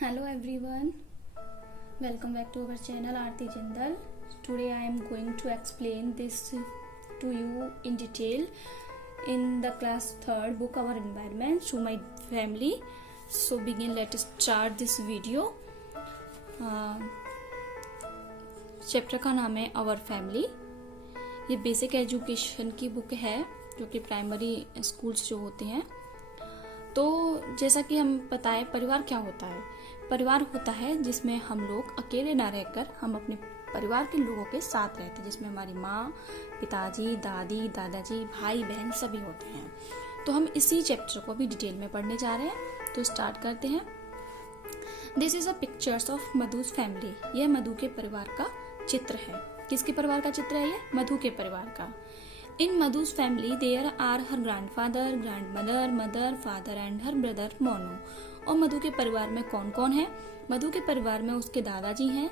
Hello everyone, welcome back to our channel Aarti Jindal. Today I am going to explain this to you in detail in the class 3rd book Our Environment to my family. So let us start this video. Chapter का नाम है our family. ये basic education की book है जो कि primary schools जो होते हैं। तो जैसा कि हम पता है परिवार क्या होता है। परिवार होता है जिसमें हम लोग अकेले ना रहकर हम अपने परिवार के लोगों के साथ रहते हैं, जिसमें हमारी माँ, पिताजी, दादी, दादाजी, भाई बहन सभी होते हैं। तो हम इसी चैप्टर को भी डिटेल में पढ़ने जा रहे हैं। तो स्टार्ट करते हैं। This is a pictures of Madhu's family. यह मधु के परिवार का चित्र है। किसके परिवार का चित्र है ये? मधु के परिवार का। In Madhu's family, there are her grandfather, grandmother, mother, father and her brother Monu. और मधु के परिवार में कौन कौन है? मधु के परिवार में उसके दादाजी हैं,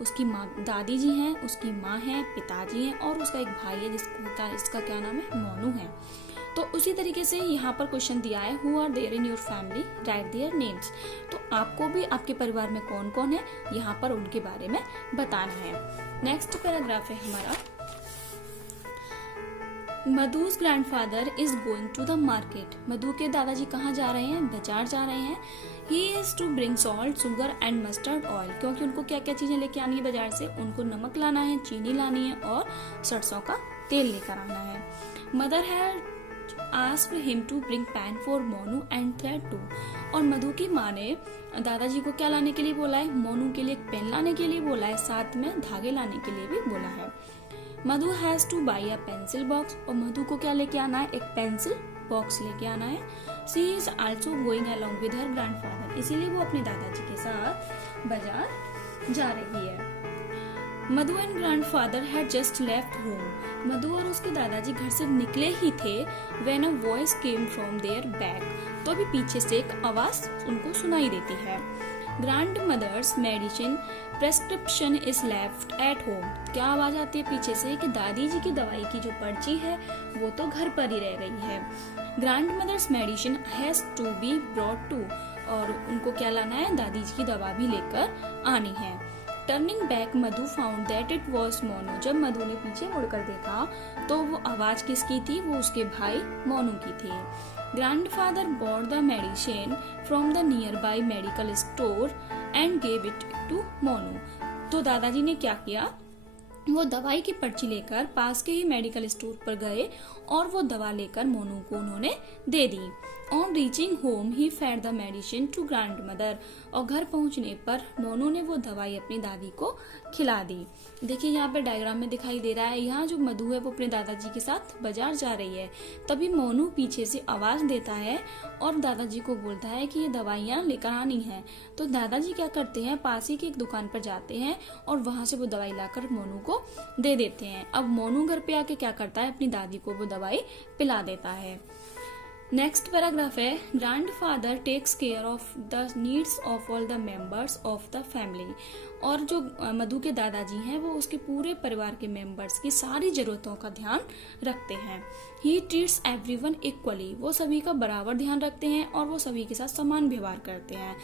उसकी माँ दादी जी हैं, उसकी माँ है, पिताजी हैं और उसका एक भाई है जिसका क्या नाम है? मोनू है। तो उसी तरीके से यहाँ पर क्वेश्चन दिया है who are there in your family, right there names. तो आपको भी आपके परिवार में कौन कौन है यहाँ पर उनके बारे में बताना है। नेक्स्ट पैराग्राफ है हमारा। Madhu's grandfather is going to the market. Madhu के दादाजी कहाँ जा रहे हैं? बाजार जा रहे हैं। He is to bring salt, sugar and mustard oil. क्योंकि उनको क्या क्या चीजें लेके आनी है बाजार से? उनको नमक लाना है, चीनी लानी है और सरसों का तेल लेकर आना है। Mother had asked him to bring pen for Monu and thread too. और मधु की माँ ने दादाजी को क्या लाने के लिए बोला है? मोनू के लिए एक पेन लाने के लिए बोला है, साथ में धागे लाने के लिए भी बोला है। Madhu has to buy a pencil box. और मधु को क्या लेके आना है? एक पेंसिल बॉक्स लेके आना है। She is also going along with her grandfather. इसीलिए वो अपने दादाजी के साथ बाजार जा रही है। Madhu and grandfather had just left home. Madhu और उसके दादाजी घर से निकले ही थे when a voice came from there back. तो अभी पीछे से एक आवाज उनको सुनाई देती है। Grandmother's medicine prescription is left at home. क्या आवाज आती है पीछे से कि दादी जी की दवाई की जो पर्ची है वो तो घर पर ही रह गई है। Grandmother's medicine has to be brought too. और उनको क्या लाना है? दादी जी की दवा भी लेकर आनी है। Turning back Madhu found that it was Monu. जब मधु ने पीछे मुड़कर देखा तो वो आवाज किसकी थी? वो उसके भाई मोनू की थी। Grandfather bought the medicine from the nearby medical store and gave it to Monu. तो दादाजी ने क्या किया? वो दवाई की पर्ची लेकर पास के ही मेडिकल स्टोर पर गए और वो दवा लेकर मोनू को उन्होंने दे दी। On reaching home he fed the medicine to grandmother. और घर पहुंचने पर मोनू ने वो दवाई अपनी दादी को खिला दी। देखिए यहाँ पे डायग्राम में दिखाई दे रहा है, यहाँ जो मधु है वो अपने दादाजी के साथ बाजार जा रही है। तभी मोनू पीछे से आवाज देता है और दादाजी को बोलता है कि ये दवाइयाँ लेकर आनी है। तो दादाजी क्या करते हैं? पास ही की एक दुकान पर जाते हैं और वहां से वो दवाई लाकर मोनू को दे देते हैं। अब मोनू घर पे आके क्या करता है? अपनी दादी को वो दवाई पिला देता है। नेक्स्ट पैराग्राफ है grandfather takes care of the needs of all the members of the family. और जो मधु के दादाजी हैं वो उसके पूरे परिवार के मेंबर्स की सारी जरूरतों का ध्यान रखते हैं। ही ट्रीट्स एवरीवन इक्वली। वो सभी का बराबर ध्यान रखते हैं और वो सभी के साथ समान व्यवहार करते हैं।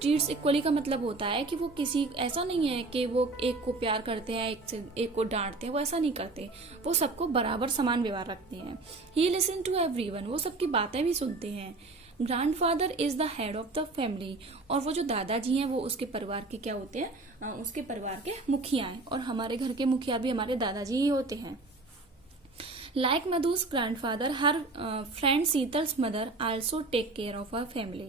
ट्रीट्स इक्वली का मतलब होता है कि वो किसी ऐसा नहीं है कि वो एक को प्यार करते हैं एक को डांटते हैं, वो ऐसा नहीं करते। वो सबको बराबर समान व्यवहार रखते हैं। He listen to everyone. वो सबकी बातें भी सुनते हैं। Grandfather is the head of the family. और वो जो दादाजी हैं वो उसके परिवार के क्या होते हैं? उसके परिवार के मुखिया हैं। और हमारे घर के मुखिया भी हमारे दादाजी ही होते हैं। Like Madhu's grandfather, her friend शीतल's mother also take care of her family.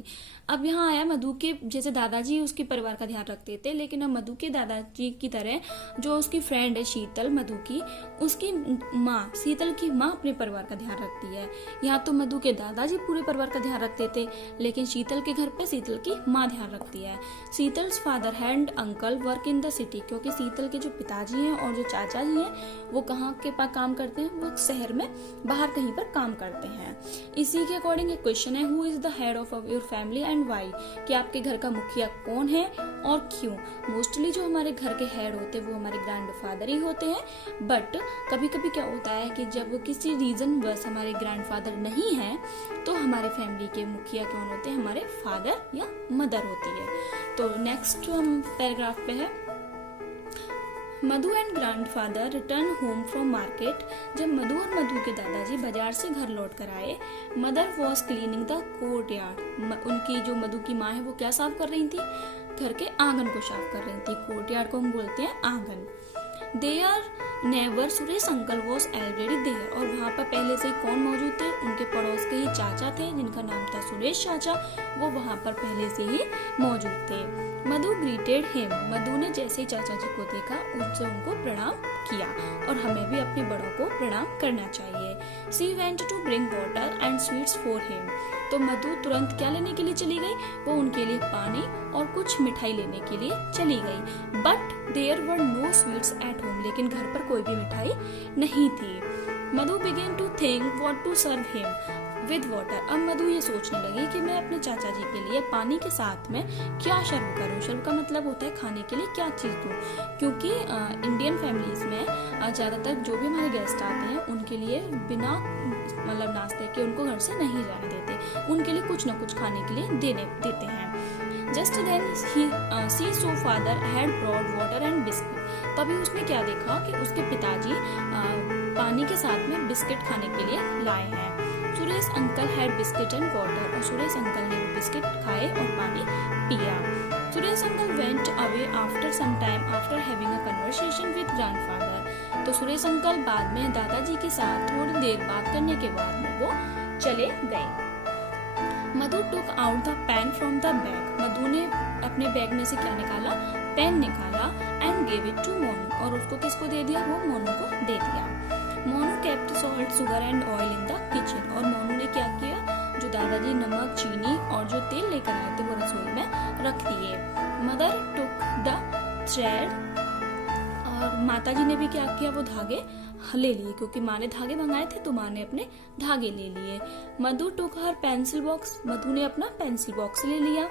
अब यहाँ आया मधु के जैसे दादाजी उसके परिवार का ध्यान रखते थे, लेकिन अब मधु के दादाजी की तरह जो उसकी फ्रेंड है शीतल मधु की, उसकी माँ शीतल की माँ अपने परिवार का ध्यान रखती है। यहाँ तो मधु के दादाजी पूरे परिवार का ध्यान रखते थे, लेकिन शीतल के घर पे शीतल की माँ ध्यान रखती है। Sheetal's father and uncle work in the city. क्योंकि शीतल के जो पिताजी हैं और जो चाचा जी हैं वो कहाँ के पास काम करते हैं? वो शहर शहर में बाहर कहीं पर काम करते हैं। इसी के अकॉर्डिंग एक क्वेश्चन है, who is the head of your family and why, कि आपके घर का मुखिया कौन है और क्यों। मोस्टली जो हमारे घर के हेड होते हैं वो हमारे ग्रैंडफादर ही होते हैं, बट कभी कभी क्या होता है कि जब किसी रीजन बस हमारे ग्रैंडफादर नहीं है तो हमारे फैमिली के मुखिया कौन होते हैं, हमारे फादर या मदर होती है। तो नेक्स्ट हम पैराग्राफ पे है, Madhu and grandfather return home from market. जब मधु और मधु के दादाजी बाजार से घर लौट कर आए, mother was cleaning the courtyard. उनकी जो मधु की माँ है वो क्या साफ कर रही थी, घर के आंगन को साफ कर रही थी। कोर्टयार्ड को हम बोलते हैं आंगन। There neighbour Suresh uncle was already there, और वहाँ पर पहले से कौन मौजूद थे, उनके पड़ोस के ही चाचा थे जिनका नाम था सुरेश चाचा, वो वहाँ पर पहले से ही मौजूद थे। मधु ग्रीटेड हिम, मधु ने जैसे ही चाचा जी को देखा उनसे उनको प्रणाम किया, और हमें भी अपने बड़ों को प्रणाम करना चाहिए। She went to bring water and sweets for him, तो मधु तुरंत क्या लेने के लिए चली गई, वो उनके लिए पानी और कुछ मिठाई लेने के लिए चली गई। But there were no sweets at home, लेकिन घर पर कोई भी मिठाई नहीं थी। Madhu began to think what to serve him with water. अब मधु ये सोचने लगी कि मैं अपने चाचा जी के लिए पानी के साथ में क्या सर्व करूं। सर्व का मतलब होता है खाने के लिए क्या चीज दूं, क्योंकि इंडियन फैमिलीज में ज्यादातर जो भी हमारे गेस्ट आते हैं उनके लिए बिना मतलब नाश्ते के उनको घर से नहीं जाने देते, उनके लिए कुछ ना कुछ खाने के लिए देते हैं। Just then see so father had brought water and biscuit. तभी उसने क्या देखा कि उसके पिताजी पानी के साथ में बिस्किट खाने के लिए लाए हैं। Suresh uncle had biscuit and water, और सुरेश अंकल ने बिस्किट खाए और पानी पिया। Suresh uncle went away after some time after having a conversation with grandfather. तो सुरेश अंकल बाद में दादाजी के साथ थोड़ी देर बात करने के बाद में वो चले गए। Madhu took out the pen from the bag, Madhu ने अपने बैग में से क्या निकाला, पेन निकाला, and gave it to Monu, और उसको किसको दे दिया, वो मोनू को दे दिया। Monu kept salt sugar and oil in the kitchen, और मोनू ने क्या किया, जो दादाजी नमक चीनी और जो तेल लेकर आए थे वो रसोई में रख दिए। मदर टुक द थ्रेड, और माताजी ने भी क्या किया, वो धागे ले लिए, क्योंकि माँ ने धागे मंगाए थे तो माँ ने अपने धागे ले लिए। मधु टुक हर पेंसिल बॉक्स, मधु ने अपना पेंसिल बॉक्स ले लिया।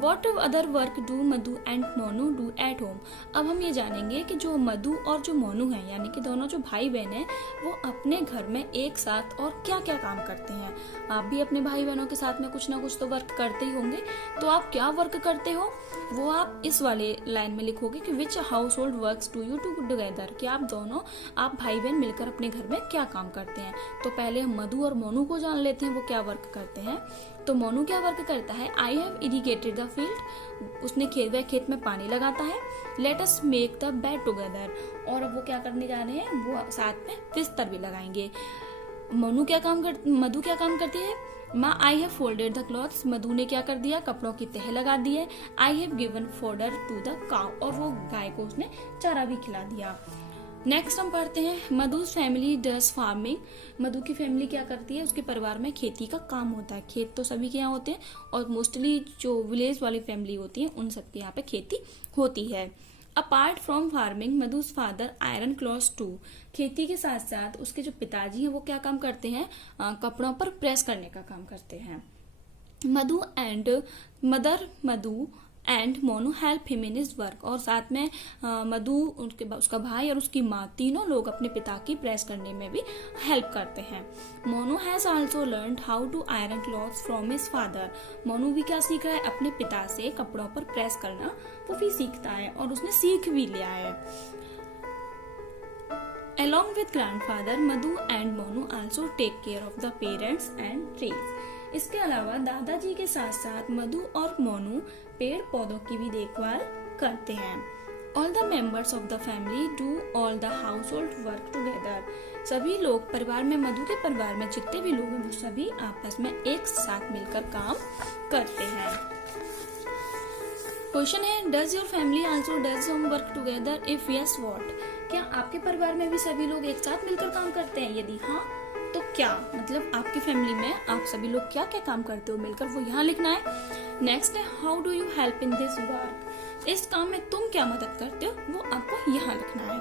What other work do Madhu and Monu do at home. अब हम ये जानेंगे कि जो मधु और जो मोनू है, यानी कि दोनों जो भाई बहन हैं, वो अपने घर में एक साथ और क्या क्या काम करते हैं। आप भी अपने भाई बहनों के साथ में कुछ ना कुछ तो वर्क करते ही होंगे, तो आप क्या वर्क करते हो वो आप इस वाले लाइन में लिखोगे कि विच house hold works do you together, कि आप दोनों, आप भाई बहन मिलकर अपने घर में क्या काम करते हैं। तो पहले हम मधु और मोनू को जान लेते हैं वो क्या वर्क करते हैं। तो मोनू क्या वर्क करता है, I have irrigated the field, उसने खेत में पानी लगाता है। Let us make the bed together, और अब वो क्या करने जा रहे हैं, वो साथ में बिस्तर भी लगाएंगे। मधु क्या काम करती है, maa I have folded the clothes, Madhu ने क्या कर दिया, कपड़ों की तह लगा दी है। I have given fodder to the cow, और वो गाय को उसने चारा भी खिला दिया। नेक्स्ट हम पढ़ते हैं, मधु's फैमिली डज फार्मिंग, मधु की फैमिली क्या करती है, उसके परिवार में खेती का काम होता है। खेत तो सभी के यहाँ होते हैं, और मोस्टली जो विलेज वाली फैमिली होती है उन सबके यहाँ पे खेती होती है। Apart from farming Madhu's father iron clothes too, खेती के साथ साथ उसके जो पिताजी हैं वो क्या काम करते हैं, कपड़ों पर प्रेस करने का काम करते हैं। Madhu and Monu help him in his work, और साथ में मधु, उसका भाई और उसकी माँ, तीनों लोग अपने पिता की प्रेस करने में भी हेल्प करते हैं। Monu has also learned how to iron clothes from his father, Monu भी क्या सीख रहा है, अपने पिता से कपड़ों पर प्रेस करना वो भी सीखता है, और उसने सीख भी लिया है। Along with grandfather, Madhu and Monu also take care of the parents and trees, इसके अलावा दादाजी के साथ साथ मधु और मोनू पेड़ पौधों की भी देखभाल करते हैं। All the members of the family do all the house hold work together, सभी लोग परिवार में, मधु के परिवार में जितने भी लोग हैं वो सभी आपस में एक साथ मिलकर काम करते हैं। क्वेश्चन है, does your family also does home work together, if yes what, क्या आपके परिवार में भी सभी लोग एक साथ मिलकर काम करते हैं, यदि हाँ तो क्या, मतलब आपकी फैमिली में आप सभी लोग क्या क्या काम करते हो मिलकर, वो यहाँ लिखना है। नेक्स्ट है, how do you help in this work, इस काम में तुम क्या मदद करते हो वो आपको यहाँ लिखना है।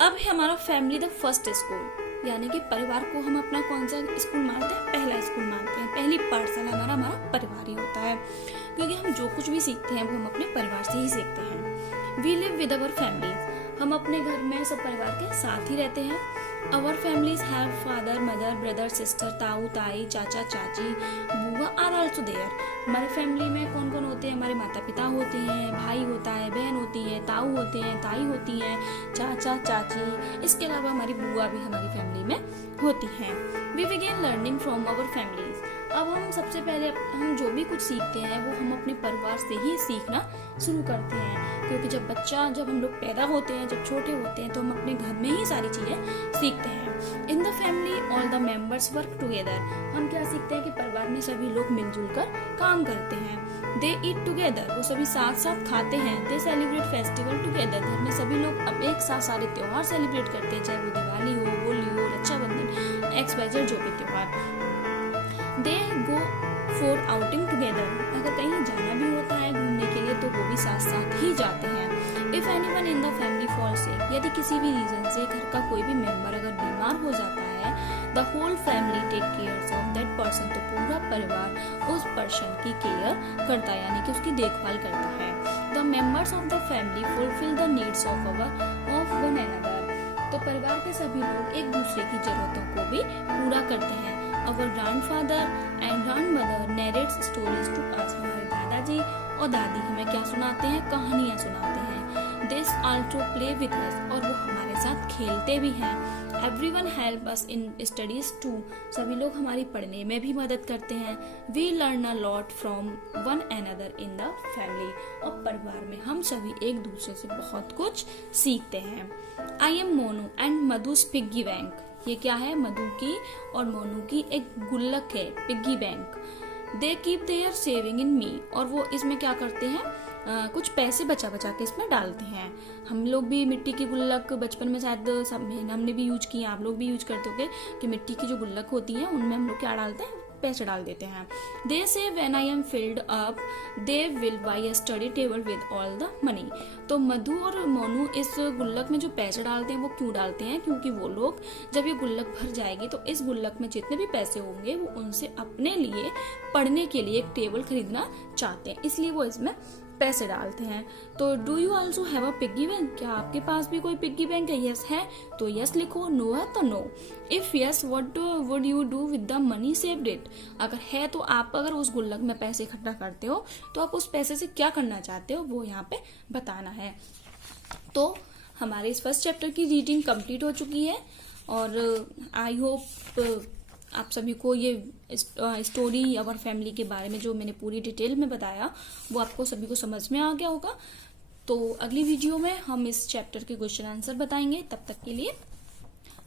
अब है हमारा फैमिली द फर्स्ट स्कूल। यानी कि परिवार को हम अपना कौन सा स्कूल मानते हैं? पहला स्कूल मानते हैं। पहली पाठशाला हमारा परिवार ही होता है, क्योंकि हम जो कुछ भी सीखते हैं वो हम अपने परिवार से ही सीखते हैं। We live with our families, हम अपने घर में सब परिवार के साथ ही रहते हैं। Our families have father, mother, brother, sister, tau, tai, chacha, chachi, bua are also there. हमारे फैमिली में कौन कौन होते हैं? हमारे माता पिता होते हैं, भाई होता है, बहन होती है, ताऊ होते हैं, ताई होती है, चाचा, चाची, इसके अलावा हमारी बुआ भी हमारी फैमिली में होती हैं। We begin learning from our families, अब हम सबसे पहले हम जो भी कुछ सीखते हैं वो हम अपने परिवार से ही सीखना शुरू करते हैं, क्योंकि जब हम लोग पैदा होते हैं, जब छोटे होते हैं, तो हम अपने घर में ही सारी चीजें सीखते हैं। In the family all the members work together, हम क्या सीखते हैं कि परिवार में सभी लोग मिलजुल कर काम करते हैं। दे ईट टुगेदर, वो सभी साथ साथ खाते हैं। दे सेलिब्रेट फेस्टिवल टुगेदर, घर में सभी लोग अब एक साथ सारे त्योहार सेलिब्रेट करते हैं, चाहे वो दिवाली हो, होली हो, रक्षाबंधन, XYZ जो भी त्योहार। दे गो फॉर आउटिंग टुगेदर, अगर कहीं जाना भी होता है घूमने के लिए तो वो भी साथ साथ ही जाते हैं। If anyone in the family fall sick, यदि किसी भी रीजन से घर का कोई भी मेंबर अगर बीमार हो जाता है, the whole family take care of that person, तो पूरा परिवार उस पर्सन की केयर करता है, यानी कि उसकी देखभाल करता है। The members of the family fulfil the needs of one another, तो परिवार के सभी लोग एक दूसरे की जरूरतों को भी पूरा करते हैं। Our grandfather and grandmother narrates stories to us, हमारे दादाजी और दादी हमें क्या सुनाते हैं? कहानियाँ सुनाते हैं। They also play with us, और वो हमारे साथ खेलते भी हैं। Everyone help us in studies too, सभी लोग हमारी पढ़ने में भी मदद करते हैं। We learn a lot from one another in the family, और परिवार में हम सभी एक दूसरे से बहुत कुछ सीखते हैं। I am Monu and Madhu's piggy bank, ये क्या है? मधु की और मोनू की एक गुल्लक है, piggy bank. They keep their saving in me, और वो इसमें क्या करते हैं? कुछ पैसे बचा बचा के इसमें डालते हैं। हम लोग भी मिट्टी की गुल्लक बचपन में शायद हमने भी यूज की, आप लोग भी यूज करते होंगे कि मिट्टी की जो गुल्लक होती है उनमें हम लोग क्या डालते हैं? पैसे डाल देते हैं। दे से when I am filled up they will by a study table with all the money, तो मधु और मोनू इस गुल्लक में जो पैसे डालते हैं वो क्यों डालते हैं? क्योंकि वो लोग जब ये गुल्लक भर जाएगी तो इस गुल्लक में जितने भी पैसे होंगे वो उनसे अपने लिए पढ़ने के लिए एक टेबल खरीदना चाहते हैं, इसलिए वो इसमें पैसे डालते हैं। तो do you also have a piggy bank, क्या आपके पास भी कोई पिग्गी बैंक है? यस है तो यस लिखो, नो है तो no. If yes what would you do with the money saved it, अगर है तो आप अगर उस गुल्लक में पैसे इकट्ठा करते हो तो आप उस पैसे से क्या करना चाहते हो वो यहाँ पे बताना है। तो हमारे इस फर्स्ट चैप्टर की रीडिंग कंप्लीट हो चुकी है, और आई होप आप सभी को ये स्टोरी अवर फैमिली के बारे में जो मैंने पूरी डिटेल में बताया वो आपको सभी को समझ में आ गया होगा। तो अगली वीडियो में हम इस चैप्टर के क्वेश्चन आंसर बताएंगे। तब तक के लिए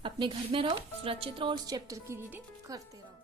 अपने घर में रहो, सुरक्षित रहो और इस चैप्टर की रीडिंग करते रहो।